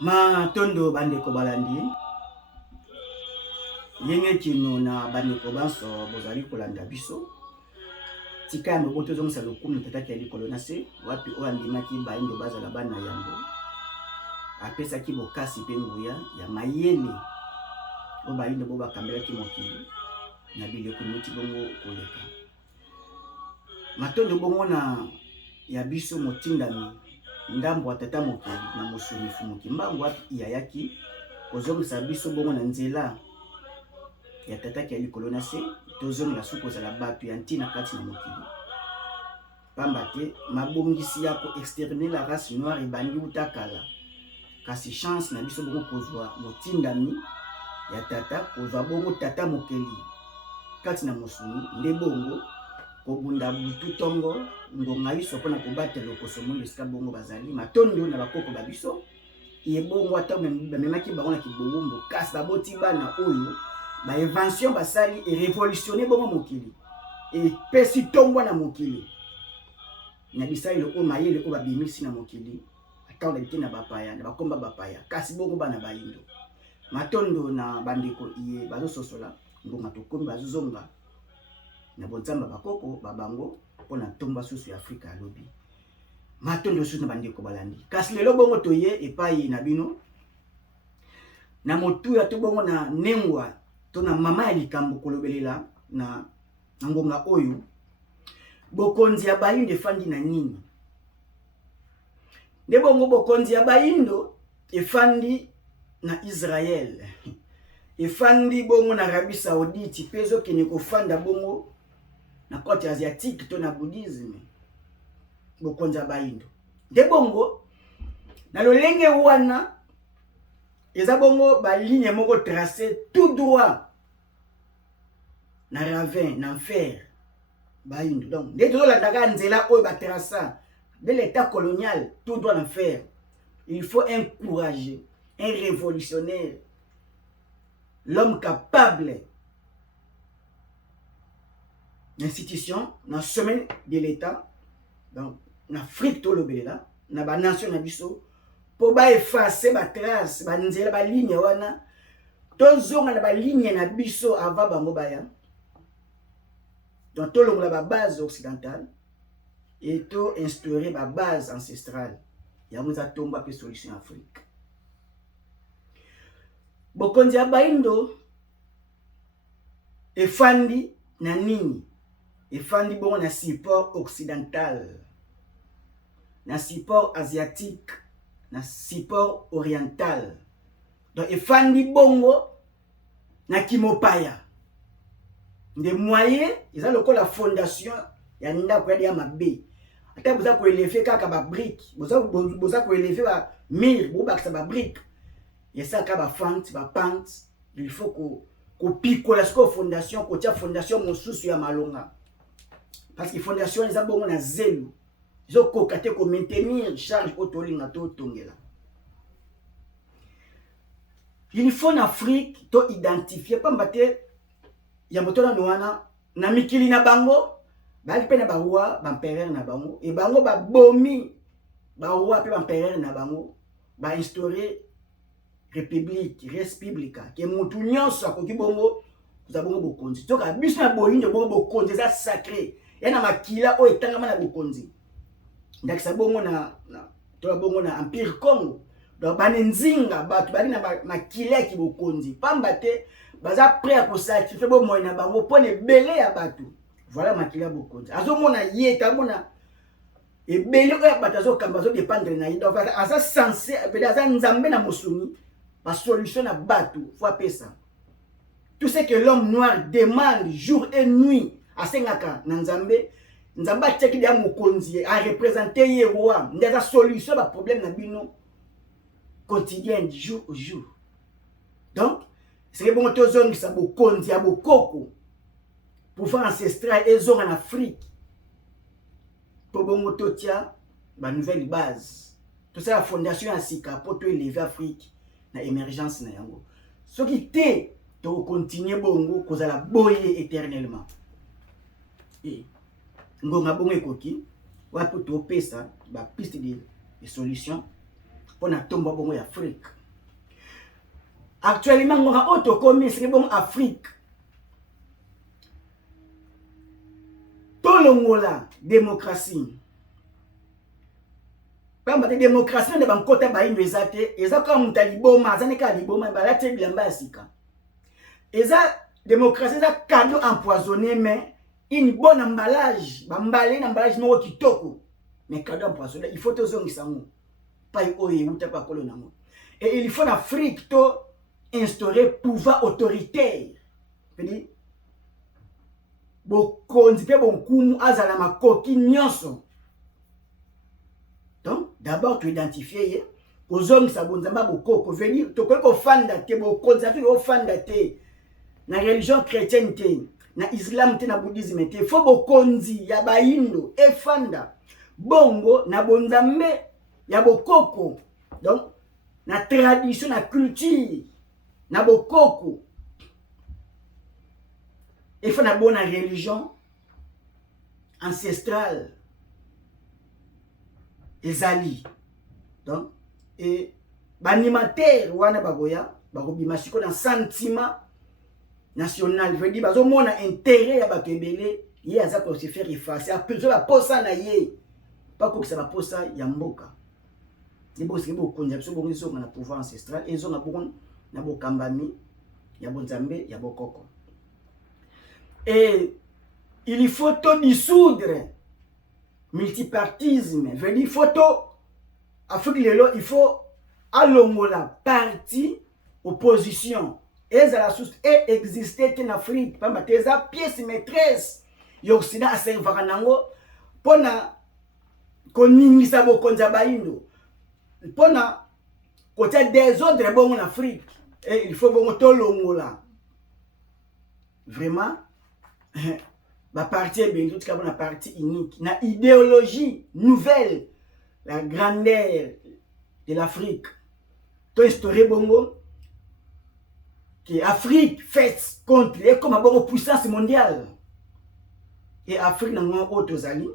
Ma tondo bandeko balandi yenge kino na bandeko banso bozali kolanda biso tika ya moboto zongisa lokumu tataki ya likolo na se wapi oyo andimaki baindo bazala bana yango apesaki bokasi mpe nguya ya mayele oyo baindo bo bakambelaki mokili na bileko moti bongo koleka matondo bongo na ya biso motindami ndambo ya tata mokili na mosunifu mokimbangu wapi yayaki kozongisa biso bongo na nzela ya tataki ya likolo na se tozongela soki kozala bato ya ntina kati na mokili pamba te mabongisi ya koexterne la race noire ebandi uta kala kasi chance na biso bongo kozwa motindami ya tata kozwa bongo tata mokili kati na mosuni nde bongo kobunda butu tongo ngonga biso mpona kobatela lokoso mondo esika bongo bazali matondo na bakoko babiso ye bongo ata bamemaki bango na kibowumbu kasi baboti bana oyo bainvention basali erevolutionne bongo mokili epesi tongo na mokili na bisalelo oyo mayele oyo babimisi na mokili ata odabite na bapaya na bakomba bapaya kasi bongo bana baindo matondo na bandeko iye bazososola ngonga tokomi bazozonga na bonzamba bakoko babango mpona ntomba susu ya Afrika alobi matondo susu na bandeko balandi kasi lelo bongo toye epai na bino na motuya to bongo na nengwa to na mama ya likambo kolobelela na ngonga oyo bokonzi ya baindo efandi na nini nde bongo bokonzi ya baindo efandi na Israel efandi bongo na Arabie Saoudite mpe ezokende kofanda bongo na côte asiatique to na bouddhisme bokonzi ya baindo nde bongo na lolenge wana eza bongo baligne moko tracé tout droit na ravin na fer baindo donc nde tozolandaka nzela oyo batrasa de l'état colonial tout droit na fer il faut encourager un révolutionnaire l'homme capable l'institution na sommet de l'état donc na Afrique to lobelela na ba nation na biso po ba effacer ba trace ba nzela ba ligne wana tozonga na ba ligne na biso avant bango baya donc tolongola ba base occidentale et to instaurer ba base ancestrale ya moza tomba pe solution Afrique bokonzi ya baindo efandi na nini efandi bongo na support occidental na support asiatique na support oriental donc efandi bongo na kimopaya nde moyen eza lokola fondation ya ndako ya mabe ata boza koelefe kaka ba brique boza koelefe ba mur bobakisa ba brique yesaka ba fente ba pente il faut ko pikola siko fondation kotia fondation mosusu ya malonga parce que fondation eza bongo na zelo zokoka te ko maintenir charge otolinga to tongela il faut en Afrique to identifier pamba te ya motona noana na mikili na bango bali pe na ba roi ba empereur na bango e bango ba bomi ba roi pe ba empereur na bango ba instaurer république res publica ke mutu nyonso akoki bongo za bongo bokonzi toka biso na boyindo bongo bokonzi za sacré yana makila o etangama na bokonzi ndakisa bongo na to bongo na empire Congo donc bane nzinga bato bali na makila ki bokonzi pamba te baza prêt à sacrifier bo moyen na bango pone belé ya bato voilà makila bokonzi azomona ye tamona ebele oyo bato azokamba zo dépendre na ye donc aza censé ebele aza nzambe na mosuni la solution à bateau, faut appeler ça. Tout ce que l'homme noir demande jour et nuit à Sengaka, Nzambe, Nzamba tcheki dia mokonzi a représenter ye roi, la solution à problème na bino quotidien du jour au jour. Donc, c'est bon to zone sa bokonzi ya bokoko. Pouvoir ancestral et zone en Afrique. Pour bon totia ba nouvelle base. Tout ça la fondation à Sika pour to élever Afrique. Na émergence na yango soki te to continuer bongo kozala boye éternellement et ngonga bongo ekoki wapi to pesa ba piste de solution pour na tomba bongo ya Afrique. Actuellement ngora auto komi c'est bon Afrique. Tolongola démocratie. Pamba de démocratie ne bankota ba indo ezate, ezaka mutaliboma, azaneka liboma balate bilamba ya sika. Eza démocratie eza cadeau empoisonné mais une bonne emballage, bambale na emballage moko kitoko. Mais cadeau empoisonné, il faut tozongisa ngo. Pas oye uta pa kolona ngo. Et il faut en Afrique to instaurer pouvoir autoritaire. C'est-à-dire bokonzi pe bonkumu azala makoki nyonso. Donc d'abord tu identifier kozongisa bonzamba bokoko, veut dire to ko fanda te bokonzi atu ko fanda te na religion chrétienne te, na islam te, na bouddhisme te. Faut bokonzi ya baindo e fanda bongo na bonzambe ya bokoko. Donc na tradition, na culture, na bokoko. Il faut na bonne religion ancestrale. Ezali. Donc, et l'animateur wana bagoya, bakobima siko na sentiment national. Veut dire bazo mona intérêt ya bakebele, ye aza ko se faire effacer. Après la posa na ye. Pas que ça va posa ya mboka. C'est bon, c'est bon, konja so bongo so na pouvoir ancestral et zo na bongo na bokambami ya bonzambe ya bokoko. Et il faut tout dissoudre multipartisme. Veut dire il faut tout Afrique lelo, il faut alongola parti opposition. Et ça la source et exister en Afrique. Pamba teza pièce maîtresse. Yoksina a servira nango pona koningisa bokonza baindo. Pona côté des autres bon en Afrique. Et il faut bon tolongola. Vraiment la partie bien tout comme la partie unique, na idéologie nouvelle, la grandeur de l'Afrique. To historie bongo que Afrique fait contre et comme bongo puissance mondiale. Et Afrique n'a pas autre ali.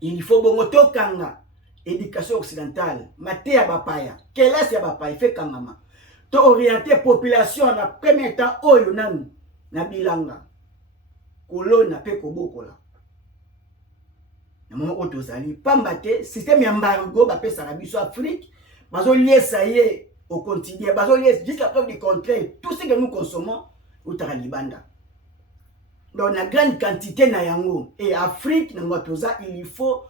Il faut bongo to kanga éducation occidentale, maté à bapaya, classe ya bapaya fait kangama. To orienter population na premier temps oyo nanu na bilanga. Kolona pe kobokola. Na moment otozali pamba te système ya embargo ba pesa na biso Afrique, bazo liesa ye au quotidien, bazo liesa jusqu'à preuve du contraire, tout ce que nous consommons au Taralibanda. Donc na grande quantité na yango et Afrique na ngotoza il faut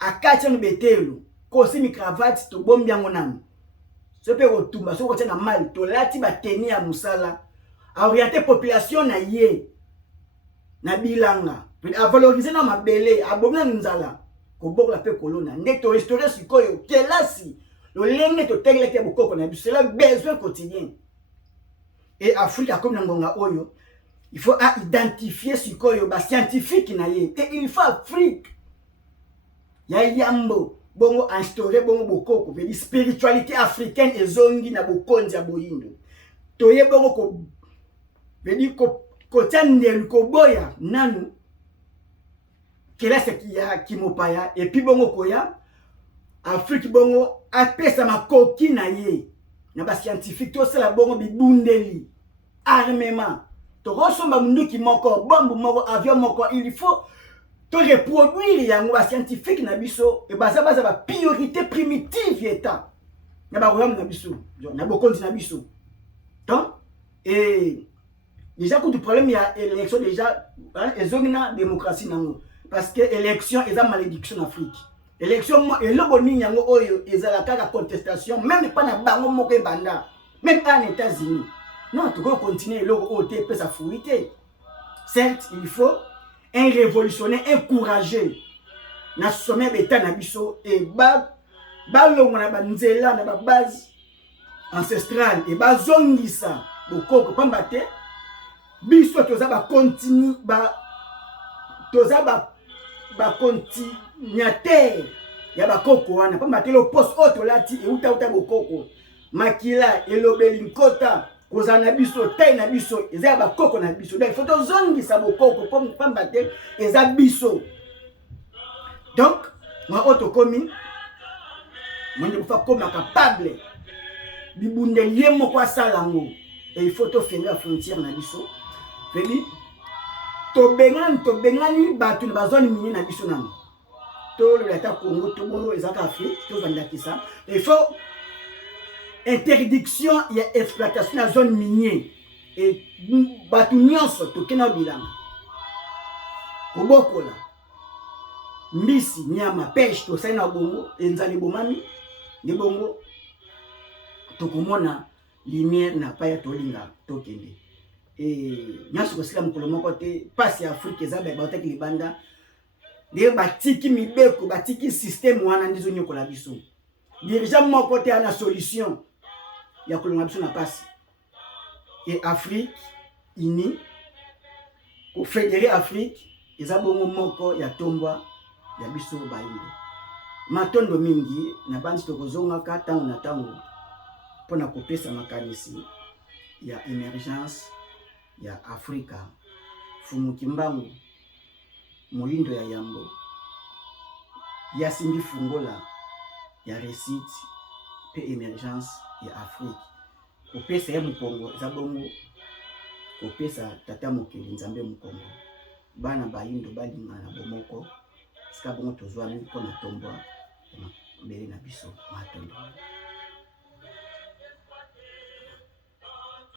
akacha mbetelu kosi mi cravate to bombi yango nanu. Ce pe otumba so kotia na mal to lati ba teni ya musala. A orienter population na ye na bilanga a valoriser na mabele a bomna nzala ko bokola pe kolona ndeto restaurer sikoyo kelasi lo lenge to teglete bokoko na biso c'est le besoin quotidien. Et Afrique comme na ngonga oyo il faut identifier sikoyo ba scientifique na ye et il faut Afrique ya yambo bongo instaurer bongo bokoko veut dire spiritualité africaine ezongi na bokonzi ya boyindo toye bongo ko veut dire ko kotandelu koboya nanu kelasa kiya kimopaya et puis bongo koya Afrique bongo apesa makoki na ye na ba scientifique to sala bongo bibundeli armement to rosomba munduki moko bombe moko avion moko il faut to reproduire yango ba scientifique na biso e baza ba priorité primitive état na ba royaume na biso na bokonzi na biso donc et déjà que le problème il y a élection déjà ezongina démocratie nango parce que élection est une malédiction en Afrique. Élection et le boni yango oyo ezalaka ka contestation même pas na bango moko banda même en États-Unis. Non, tu peux continuer le côté peut sa fruité. Certes, il faut un révolutionnaire encouragé na sommet beta na biso et ba longo na banzela na ba base ancestrale et ba zongisa bokoko pamba te biso toza ba continue ba toza ba continuateur ya ba koko wana pamba te le poste auto lati e uta bokoko makila elobeli nkota kozana biso tay na biso eza ba koko na biso donc il faut tozongisa bokoko pamba te eza biso donc moi auto komi Moi je pas comme capable bibundelier moko salango et il faut to faire la frontière na biso. Vebi to bengani batu na bazone mini na biso nango. To le lata Congo to bongo ezaka Afrique to vandaki ça. Il faut interdiction ya exploitation na zone minière et batu nyonso to kena bilanga. Kobokola mbisi nyama pêche to sai na bongo enzali bomami ni bongo tokomona lumière na paya tolinga tokende et nyonso kosila mokolo moko te pasi ya Afrique eza baotaki libanda nde batiki mibeko batiki système wana ndizo nyokola biso dirigeant moko te ana solution ya kolonga biso na pasi et Afrique unie ko fédérer Afrique eza bongo moko ya tombwa ya biso bayindo matondo mingi na bandi tokozongaka ntango na ntango mpona kopesa makanisi ya émergence ya Afrika Fumuki Mbangu Moyindo ya Yambo ya Simbi Fungola ya réussite pe émergence ya Afrique kopesa ya Mukongo eza bongo kopesa tata mokili Nzambe Mukongo bana bayindo balinga na bomoko sika bongo tozwami mpona tombwa mbele na biso matondo.